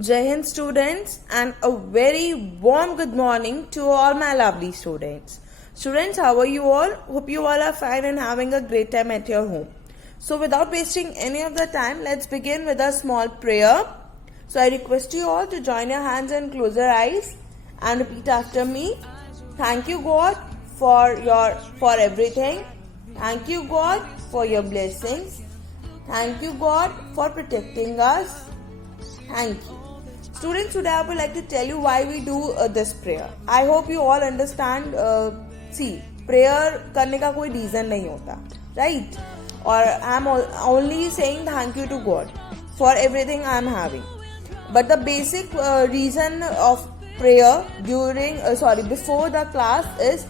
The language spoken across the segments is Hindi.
Jai Hind students, and a very warm good morning to all my lovely students. Students, how are you all? Hope you all are fine and having a great time at your home. So without wasting any of the time, let's begin with a small prayer. So I request you all to join your hands and close your eyes and repeat after me. Thank you God for everything. Thank you God for your blessings. Thank you God for protecting us. Thank you. Students, today I would like to tell you why we do this prayer. I hope you all understand. Prayer करने का कोई reason नहीं होता, right? Or I'm only saying thank you to God for everything I'm having. But the basic reason of prayer before the class is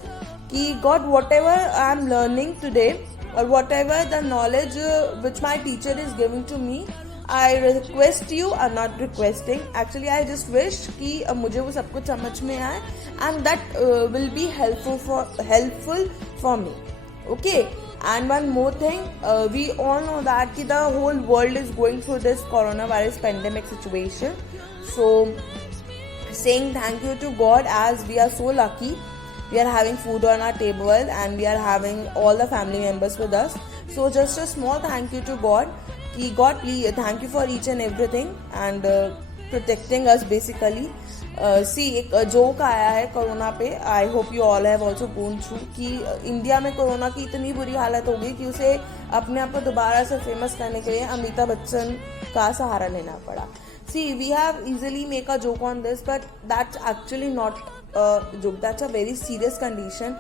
कि God, whatever I'm learning today or whatever the knowledge which my teacher is giving to me, I request you, I'm not requesting, actually I just wish कि मुझे वो सब कुछ समझ में आए and that will be helpful for me. Okay, and one more thing, we all know that कि the whole world is going through this coronavirus pandemic situation. So saying thank you to God, as we are so lucky, we are having food on our table and we are having all the family members with us. So just a small thank you to God. कि God, please, thank you for each and everything and protecting us basically. एक जोक आया है कोरोना पे. आई hope you all have also gone through कि इंडिया में कोरोना की इतनी बुरी हालत हो गई कि उसे अपने आप को दोबारा से फेमस करने के लिए अमिताभ बच्चन का सहारा लेना पड़ा. We have easily make a joke on this, but that's actually not a joke. That's a very serious condition.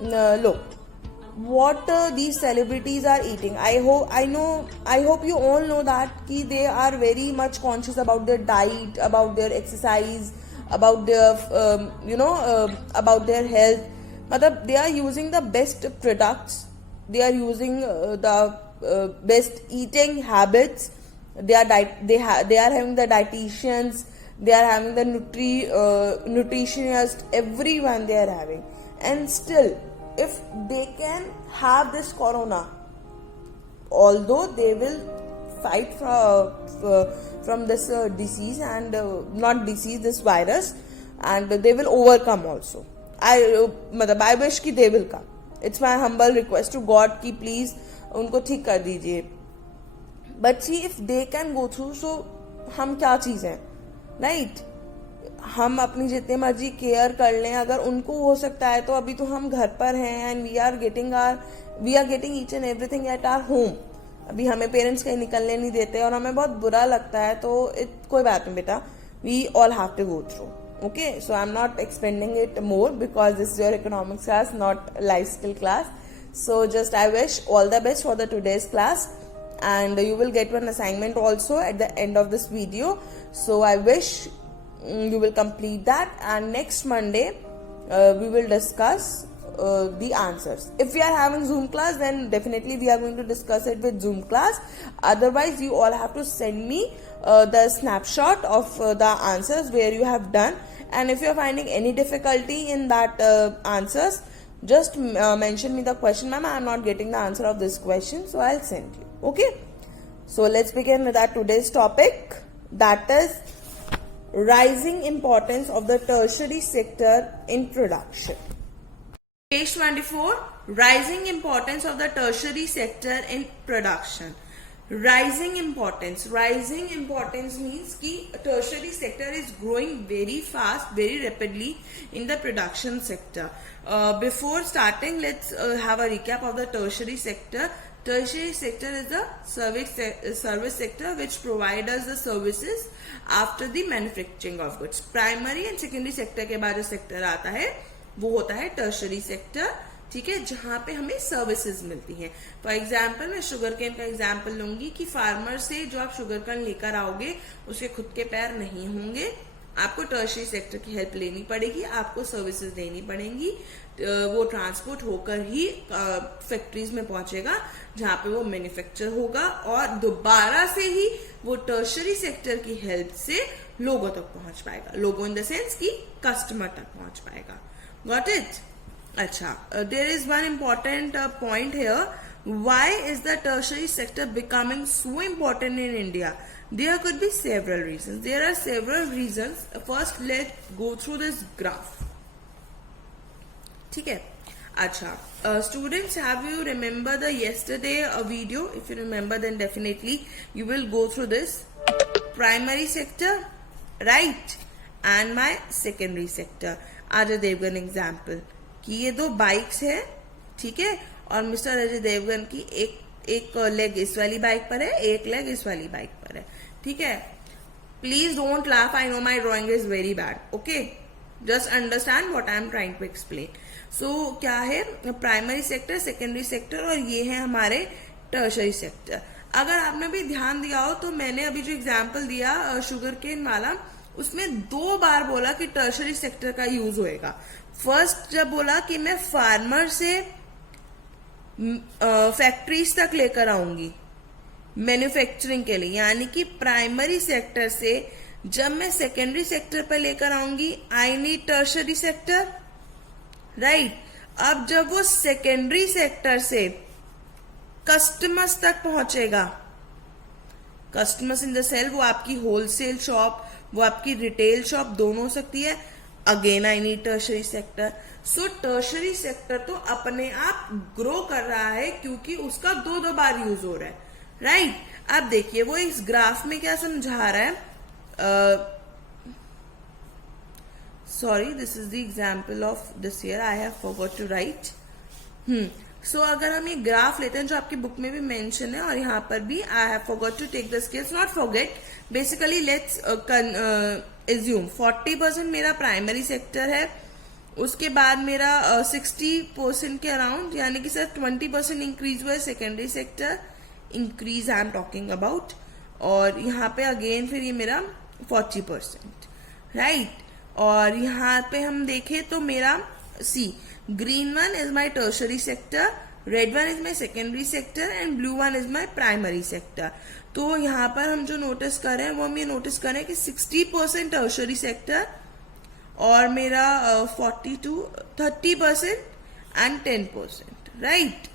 Look, what these celebrities are eating, I hope you all know that they are very much conscious about their diet, about their exercise, about their about their health. But they are using the best products, they are using the best eating habits. They are having the dietitians, they are having the nutritionists, everyone they are having, and still if they can have this corona, although they will fight from this disease and this virus, and they will overcome also. I wish कि they will come. It's my humble request to God कि please उनको ठीक कर दीजिए. But see, if they can go through, so हम क्या चीज़ हैं, right? हम अपनी जितने मर्जी केयर कर लें, अगर उनको हो सकता है तो अभी तो हम घर पर हैं and we are getting each and everything at our home. अभी हमें पेरेंट्स कहीं निकलने नहीं देते और हमें बहुत बुरा लगता है, तो कोई बात नहीं बेटा, we all have to go through. Okay, so I'm not expanding it more because this is your economics class, not life skill class. So just I wish all the best for the today's class, and you will get one assignment also at the end of this video. So I wish you will complete that, and next Monday we will discuss the answers. If we are having Zoom class, then definitely we are going to discuss it with Zoom class. Otherwise, you all have to send me the snapshot of the answers where you have done, and if you are finding any difficulty in that answers, just mention me the question, ma'am, I am not getting the answer of this question, so I'll send you. Okay, so let's begin with our today's topic, that is rising importance of the tertiary sector in production. Page 24, rising importance of the tertiary sector in production. Rising importance means कि tertiary sector is growing very fast, very rapidly in the production sector. Before starting, let's have a recap of the tertiary sector. Tertiary sector is the service sector which provides us the services after the manufacturing of goods. Primary and secondary sector के बाद जो sector आता है वो होता है tertiary sector, ठीक है, जहाँ पे हमें सर्विसेज मिलती हैं. फॉर एग्जाम्पल मैं शुगर केन का एग्जाम्पल लूंगी कि फार्मर से जो आप शुगर केन लेकर आओगे उसके खुद के पैर नहीं होंगे, आपको टर्शरी सेक्टर की हेल्प लेनी पड़ेगी, आपको सर्विसेज देनी पड़ेंगी, वो ट्रांसपोर्ट होकर ही फैक्ट्रीज में पहुंचेगा जहां पे वो मैन्युफैक्चर होगा और दोबारा से ही वो टर्शरी सेक्टर की हेल्प से लोगों तक पहुंच पाएगा. लोगों इन द सेंस कि कस्टमर तक पहुंच पाएगा. Got it? अच्छा, there is one important point here. Why is the tertiary sector becoming so important in India? There could be several reasons. There are several reasons. First, let's go through this graph. ठीक है. अच्छा, students, have you remember the yesterday video? If you remember, then definitely you will go through this. Primary sector, right, and my secondary sector. Ajay Devgan example कि ये दो बाइक्स है, ठीक है, और मिस्टर अजय देवगन की एक लेग इस वाली बाइक पर है, एक लेग इस वाली बाइक पर है, ठीक है. Please don't laugh, I know my drawing is very bad, okay, just understand what I am trying to explain. So क्या है प्राइमरी सेक्टर, सेकेंडरी सेक्टर, और ये है हमारे टर्शरी सेक्टर. अगर आपने भी ध्यान दिया हो तो मैंने अभी जो एग्जाम्पल दिया शुगर केन वाला, उसमें 2 बार बोला कि टर्शरी सेक्टर का यूज होएगा. फर्स्ट जब बोला कि मैं फार्मर से फैक्ट्रीज तक लेकर आऊंगी मैन्युफैक्चरिंग के लिए, यानी कि प्राइमरी सेक्टर से जब मैं सेकेंडरी सेक्टर पर लेकर आऊंगी, I need tertiary sector, right. अब जब वो सेकेंडरी सेक्टर से कस्टमर्स तक पहुंचेगा, कस्टमर्स इन द सेल, वो आपकी होलसेल शॉप, वो आपकी रिटेल शॉप दोनों हो सकती है, again I need tertiary sector. So tertiary sector तो अपने आप ग्रो कर रहा है क्योंकि उसका 2 बार यूज हो रहा है, राइट. अब देखिए वो इस ग्राफ में क्या समझा रहा है. Sorry, this is the example of this year, I have forgot to write. So अगर हम ये ग्राफ लेते हैं जो आपकी बुक में भी मेंशन है और यहाँ पर भी, I have forgot to take the scales, not forget, basically let's assume 40% मेरा प्राइमरी सेक्टर है, उसके बाद मेरा 60% के अराउंड, यानी कि सर 20% इंक्रीज हुआ है secondary sector, increase I am talking about, और यहाँ पे अगेन फिर ये मेरा 40%, राइट. और यहाँ पे हम देखें तो मेरा सी, green one is my tertiary sector, red one is my secondary sector and blue one is my primary sector. तो यहाँ पर हम जो नोटिस कर रहे हैं वो हम ये नोटिस कर रहे हैं कि 60% tertiary sector और मेरा 30% and 10%, right.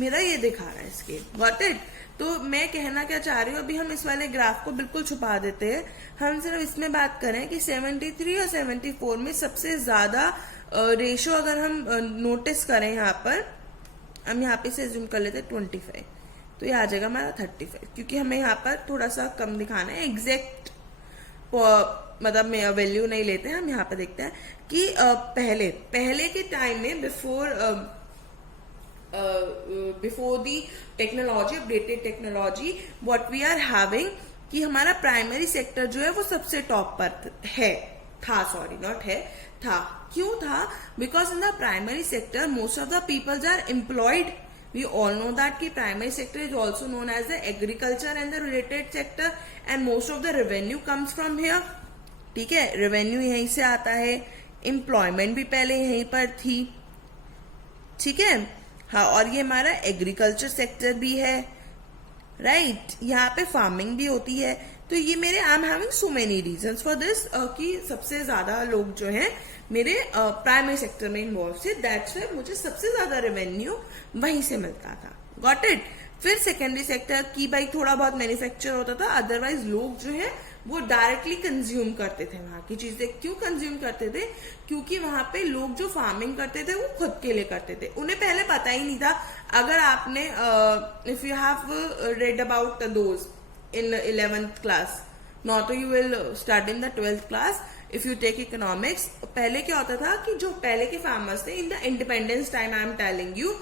मेरा ये दिखा रहा है इसके, गॉट इट. तो मैं कहना क्या चाह रही हूँ, अभी हम इस वाले ग्राफ को बिल्कुल छुपा देते हैं, हम सिर्फ इसमें बात करें कि 73 और 74 में सबसे ज्यादा रेशो अगर हम नोटिस करें, यहाँ पर हम यहाँ पे से जूम कर लेते हैं 25, तो ये आ जाएगा हमारा 35, क्योंकि हमें यहाँ पर थोड़ा सा कम दिखाना है, एग्जैक्ट मतलब में वैल्यू नहीं लेते हैं. हम यहाँ पे देखते हैं कि पहले के टाइम में before the technology, updated technology, what we are having, कि हमारा प्राइमरी सेक्टर जो है वो सबसे टॉप पर था. क्यों था? Because in the primary sector most of the peoples are employed. We all know that कि primary sector is also known as the agriculture and the related sector, and most of the revenue comes from here, ठीक है, रेवेन्यू यहीं से आता है, एम्प्लॉयमेंट भी पहले यहीं पर थी, ठीक है. हाँ, और ये हमारा एग्रीकल्चर सेक्टर भी है, राइट. यहाँ पे फार्मिंग भी होती है. तो ये मेरे I am having so many reasons for this कि सबसे ज्यादा लोग जो हैं मेरे प्राइमरी सेक्टर में इन्वॉल्व थे, दैट्स व्हाई मुझे सबसे ज्यादा रेवेन्यू वहीं से मिलता था, गॉट इट. फिर सेकेंडरी सेक्टर की भाई थोड़ा बहुत मैन्युफैक्चर होता था, अदरवाइज लोग जो है वो डायरेक्टली कंज्यूम करते थे वहां की चीजें. क्यों कंज्यूम करते थे? क्योंकि वहां पे लोग जो फार्मिंग करते थे वो खुद के लिए करते थे, उन्हें पहले पता ही नहीं था. अगर आपने if you have read about those in 11th class, not you will start in the 12th class, if you take economics, पहले क्या होता था कि जो पहले के फार्मर्स थे in the independence time, I am telling you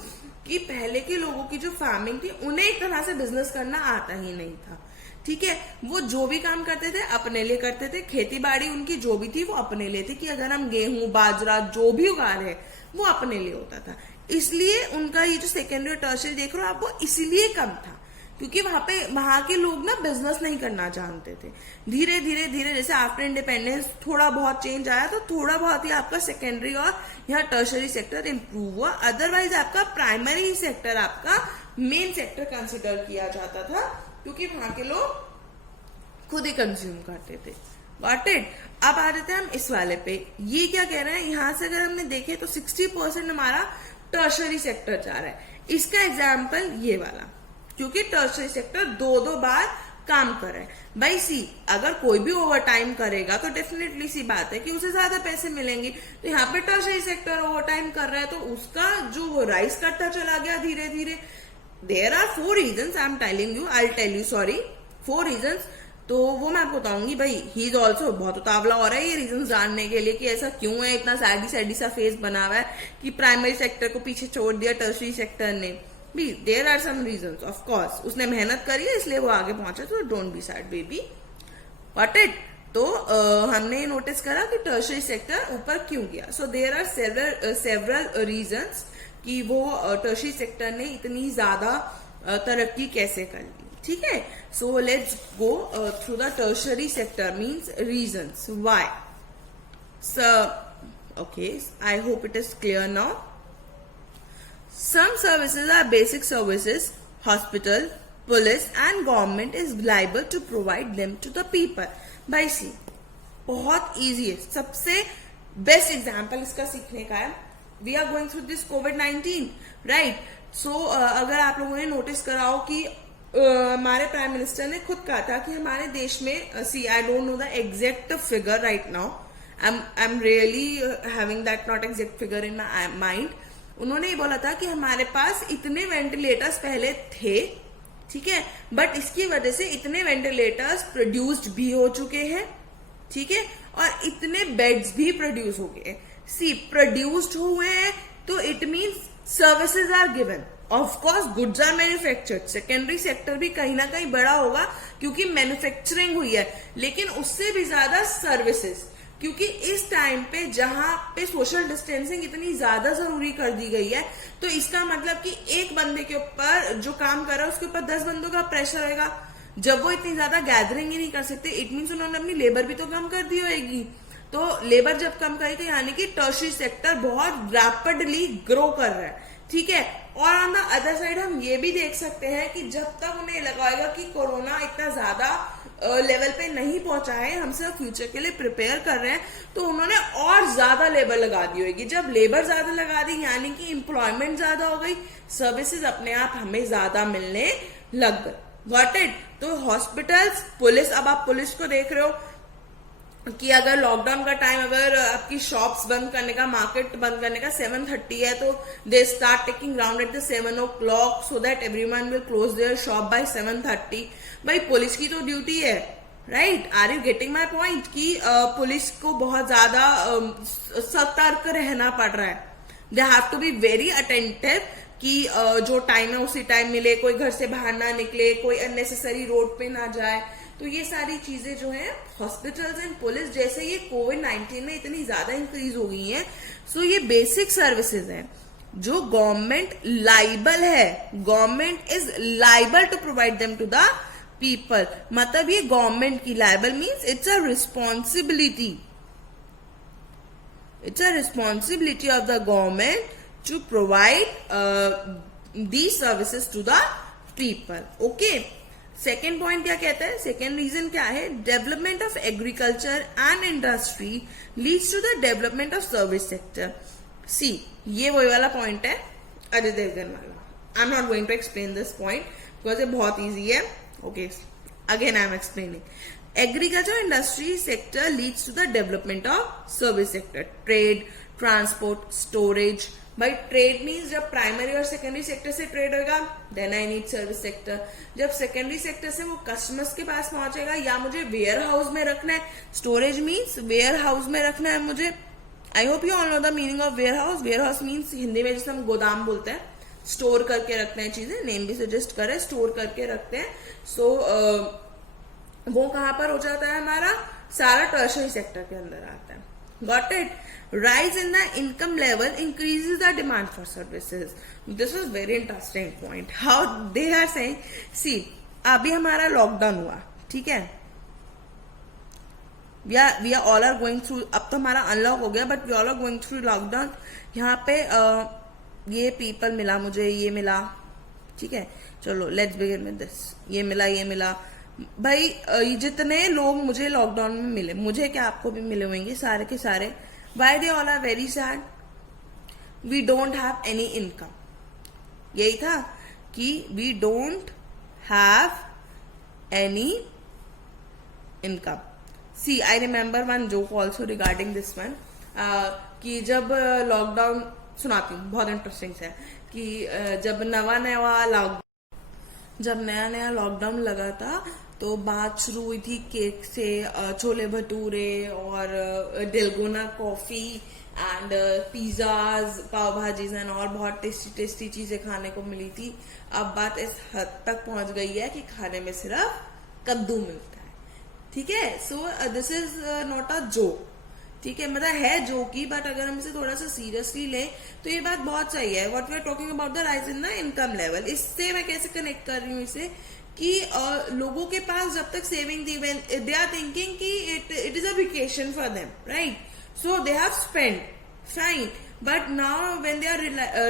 कि पहले के लोगों की जो फार्मिंग थी उन्हें एक तरह से बिजनेस करना आता ही नहीं था, ठीक है. वो जो भी काम करते थे अपने लिए करते थे, खेती बाड़ी उनकी जो भी थी वो अपने लिए थी, कि अगर हम गेहूं बाजरा जो भी उगा रहे वो अपने लिए होता था. इसलिए उनका ये जो सेकेंडरी और टर्शियरी देख रहे हो आप, वो इसीलिए कम था क्योंकि वहां के लोग ना बिजनेस नहीं करना जानते थे. धीरे धीरे धीरे जैसे आफ्टर इंडिपेंडेंस थोड़ा बहुत चेंज आया, तो थोड़ा बहुत ही आपका सेकेंडरी और यहाँ टर्शरी सेक्टर इंप्रूव हुआ. अदरवाइज आपका प्राइमरी सेक्टर आपका मेन सेक्टर कंसिडर किया जाता था, क्योंकि वहां के लोग खुद ही कंज्यूम करते थे, गॉट इट. अब आ जाते हैं हम इस वाले पे. ये क्या कह रहे हैं, यहाँ से अगर हमने देखे तो 60% हमारा टर्शरी सेक्टर जा रहा है. इसका एग्जाम्पल ये वाला, क्योंकि टर्शरी सेक्टर 2 बार काम कर रहे हैं। भाई सी, अगर कोई भी ओवर टाइम करेगा तो डेफिनेटली सी बात है कि उसे ज्यादा पैसे मिलेंगे। तो यहाँ पे टर्शरी सेक्टर ओवर टाइम कर रहा है तो उसका जो वो राइज करता चला गया धीरे धीरे। There are 4 reasons, I am telling you, I tell you, sorry 4 reasons. तो वो मैं आपको बताऊंगी। भाई ही इज ऑल्सो बहुत उतावला हो रहा है ये रीजन जानने के लिए कि ऐसा क्यों है, इतना सैडी सैडी सा फेस बना हुआ है कि प्राइमरी सेक्टर को पीछे छोड़ दिया टर्शरी सेक्टर ने भी। There are some reasons, of course उसने मेहनत करी है इसलिए वो आगे पहुंचा। तो don't be sad baby, what it. तो हमने ये नोटिस करा कि टर्शरी सेक्टर ऊपर क्यों गया। So there are several reasons कि वो टर्शरी सेक्टर ने इतनी ज्यादा तरक्की कैसे कर ली। ठीक है, so let's go through the tertiary sector, means reasons why. So okay, I hope it is clear now. Some services are basic services. Hospital, police and government is liable to provide them to the people. भाई सी, बहुत easy है। सबसे बेस्ट एग्जाम्पल इसका सीखने का है। We are going through this COVID-19, right. So अगर आप लोगों ने नोटिस करा हो कि हमारे प्राइम मिनिस्टर ने खुद कहा था कि हमारे देश में, see I don't know the exact figure right now, I am really having that not exact figure in my mind. उन्होंने ये बोला था कि हमारे पास इतने वेंटिलेटर्स पहले थे, ठीक है, बट इसकी वजह से इतने वेंटिलेटर्स प्रोड्यूस्ड भी हो चुके हैं, ठीक है, और इतने बेड्स भी प्रोड्यूस हो गए। सी, प्रोड्यूस्ड हुए हैं तो it means services are given, of course goods are manufactured. Secondary sector भी कहीं ना कहीं बड़ा होगा क्योंकि मैन्युफैक्चरिंग हुई है, लेकिन उससे भी ज्यादा सर्विसेज, क्योंकि इस टाइम पे जहां पे सोशल डिस्टेंसिंग इतनी ज्यादा जरूरी कर दी गई है, तो इसका मतलब कि एक बंदे के ऊपर जो काम कर रहा है उसके ऊपर 10 बंदों का प्रेशर होगा। जब वो इतनी ज्यादा गैदरिंग ही नहीं कर सकते, इट मीन्स उन्होंने अपनी लेबर भी तो कम कर दी होगी। तो लेबर जब कम करी तो यानी कि टर्शरी सेक्टर बहुत रैपिडली ग्रो कर रहा है, ठीक है। और ऑन द अदर साइड हम ये भी देख सकते हैं कि जब तक उन्हें लगाएगा कि कोरोना इतना ज्यादा लेवल पे नहीं पहुंचा है, हम सब फ्यूचर के लिए प्रिपेयर कर रहे हैं, तो उन्होंने और ज्यादा लेबर लगा दी होगी। जब लेबर ज्यादा लगा दी यानी कि एम्प्लॉयमेंट ज्यादा हो गई, सर्विसेज अपने आप हमें ज्यादा मिलने लग गए। Got it. तो हॉस्पिटल्स, पुलिस, अब आप पुलिस को देख रहे हो कि अगर लॉकडाउन का टाइम, अगर आपकी शॉप्स बंद करने का, मार्केट बंद करने का 7:30 है, तो they start taking round at the 7 o'clock so that everyone will close there shop by 7:30। भाई पुलिस की तो ड्यूटी है, right. Are you getting my point कि पुलिस को बहुत ज्यादा सतर्क रहना पड़ रहा है। They have to be very attentive कि जो टाइम है उसी टाइम मिले, कोई घर से बाहर ना निकले, कोई अननेसेसरी रोड पे ना जाए। तो ये सारी चीजें जो है हॉस्पिटल्स एंड पुलिस, जैसे ये COVID-19 में इतनी ज्यादा इंक्रीज हो गई है, सो ये बेसिक सर्विसेज हैं जो गवर्नमेंट लाइबल है, government is liable to provide them to the people. मतलब ये गवर्नमेंट की, liable means it's a responsibility, it's a responsibility of the government to provide these services to the people. Okay, second point क्या कहता है, सेकेंड रीजन क्या है, development of agriculture and industry leads to the development of service sector. See, ये वही वाला पॉइंट है अजय देवगन वाला। आई am not going to explain this point because ये बहुत ईजी है। Okay, again I am explaining. Agriculture industry sector leads to the development of service sector, trade, transport, storage. भाई ट्रेड मीन्स जब प्राइमरी और सेकेंडरी सेक्टर से ट्रेड होगा, then I need service sector. जब सेकेंडरी सेक्टर से वो कस्टमर्स के पास पहुंचेगा या मुझे वेयर हाउस में रखना है, स्टोरेज मीन्स वेयर हाउस में रखना है मुझे। I hope you all know the meaning of warehouse. Warehouse means Hindi में जैसे हम गोदाम बोलते हैं, स्टोर करके रखते हैं चीजें, नेम भी सजेस्ट करे, स्टोर करके रखते हैं। सो वो कहां पर हो जाता है हमारा, सारा टर्शरी सेक्टर के अंदर आता है। Got it? Rise in the income level increases the demand for services. This was very interesting point. How they are saying, see, अभी हमारा लॉकडाउन हुआ, ठीक है, we are all are going through, अब तो हमारा अनलॉक हो गया, but we all are going through lockdown. यहाँ पे ये पीपल मिला मुझे, ये मिला, ठीक है, चलो लेट्स बिगिन विद दिस। ये मिला, ये मिला। भाई जितने लोग मुझे लॉकडाउन में मिले, मुझे क्या आपको भी मिले होंगे सारे के सारे, why they all are very sad, we don't have any income. यही था कि we don't have any income. See, I remember one joke also regarding this one, कि जब लॉकडाउन, सुनाती हूँ, बहुत इंटरेस्टिंग है कि जब नया नया लॉकडाउन लगा था तो बात शुरू हुई थी केक से, छोले भटूरे और dalgona coffee and pizzas, pav bhajis and और बहुत टेस्टी टेस्टी चीजें खाने को मिली थी. अब बात इस हद तक पहुंच गई है कि खाने में सिर्फ कद्दू मिलता है. ठीक है, so this is not a joke. ठीक है, मतलब है जोकी, बट अगर हम इसे थोड़ा सा सीरियसली लें तो ये बात बहुत सही है. What we are talking about the rise in the income level. इससे मैं कैसे कनेक्ट कर रही हूँ इसे कि लोगों के पास जब तक सेविंग थी, दे आर थिंकिंग कि it is a vacation for them, right? So they have spend fine, but now when they are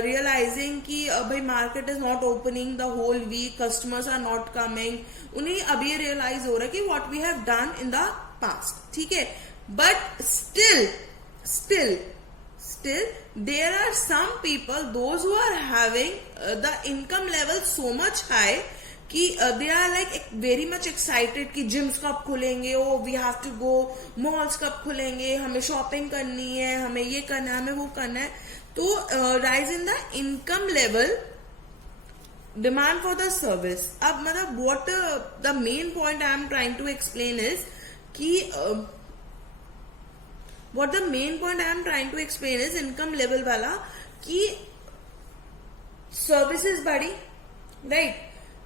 realizing कि भाई market is not opening the whole week, customers are not coming, उन्हें अब ये रियलाइज हो रहा है कि what we have done in the past. ठीक है, but still there are some people, those who are having the income level so much high कि they are like very much excited कि gyms कब खुलेंगे, we have to go, malls कब खुलेंगे, हमें shopping करनी है, हमें ये करना है, हमें वो करना है. तो rise in the income level, demand for the service. अब मतलब what the main point I am trying to explain is कि what the main point I am trying to explain is income level वाला कि services बढ़ी, right?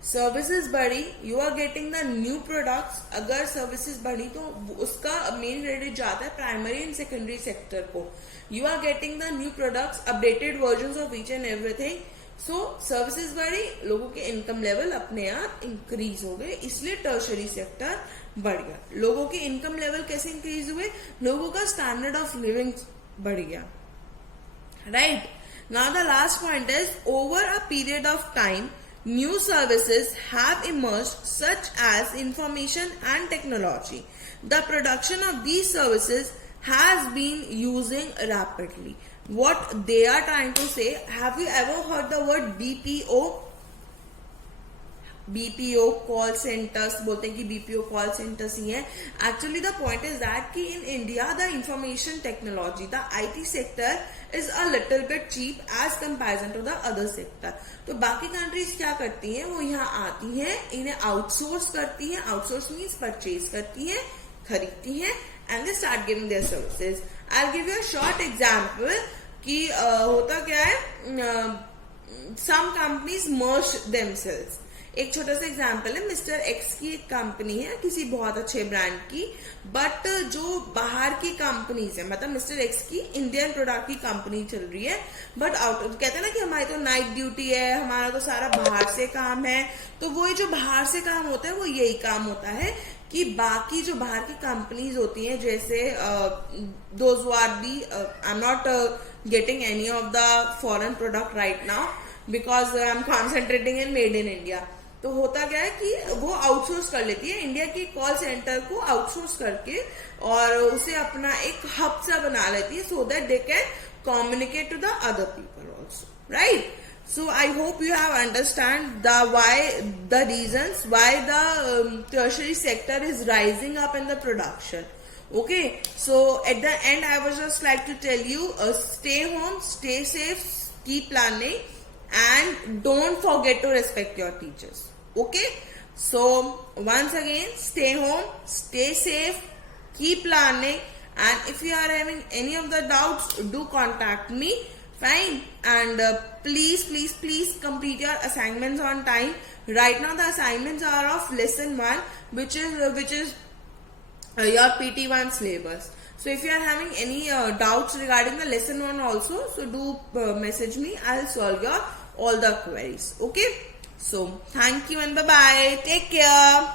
Services बढ़ी, you are getting the new products. अगर services बढ़ी तो उसका main credit जाता है primary and secondary sector को. You are getting the new products, updated versions of each and everything. So services बढ़ी, लोगों के इनकम लेवल अपने आप इंक्रीज हो गए, इसलिए टर्शरी सेक्टर बढ़ गया. लोगों के इनकम लेवल कैसे इंक्रीज हुए? लोगों का स्टैंडर्ड ऑफ लिविंग बढ़ गया, right? Now the last point is over a period of time new services have emerged such as information and technology. The production of these services has been using rapidly. What they are trying to say, have you ever heard the word BPO? BPO call centres बोलते हैं कि BPO कॉल सेंटर्स ही है. Actually the point is that कि in India the information technology, the IT sector is a little bit cheap as comparison to the other sector. तो बाकी कंट्रीज क्या करती हैं, वो यहाँ आती हैं, इन्हें आउटसोर्स करती हैं. आउटसोर्स मीन्स परचेज करती हैं, खरीदती हैं, and they start giving their services. I will give you a short example कि होता क्या है, सम कंपनीज मर्ज देमसेल्व्स. एक छोटा सा एग्जांपल है, मिस्टर एक्स की एक कंपनी है किसी बहुत अच्छे ब्रांड की, बट जो बाहर की कंपनीज है, मतलब मिस्टर एक्स की इंडियन प्रोडक्ट की कंपनी चल रही है, बट आउट कहते हैं ना कि हमारी तो नाइट ड्यूटी है, हमारा तो सारा बाहर से काम है. तो वो जो बाहर से काम होता है वो यही काम होता है कि बाकी जो बाहर की कंपनीज होती हैं, जैसे those who are the, I am not getting any of the foreign product right now because I am concentrating in made in India. तो होता क्या है कि वो आउटसोर्स कर लेती है इंडिया की कॉल सेंटर को, आउटसोर्स करके और उसे अपना एक हब सा बना लेती है, so that they can communicate to the other people also, right? So I hope you have understand the reasons why the tertiary sector is rising up in the production. Okay, so at the end I would just like to tell you, stay home, stay safe, keep learning, and don't forget to respect your teachers. Okay, so once again, stay home, stay safe, keep learning, and if you are having any of the doubts, do contact me. Fine, and please complete your assignments on time. Right now the assignments are of lesson 1, which is your PT1 syllabus. So if you are having any doubts regarding the lesson 1 also, so do message me. I'll solve your all the queries. Okay, so thank you and bye bye, take care.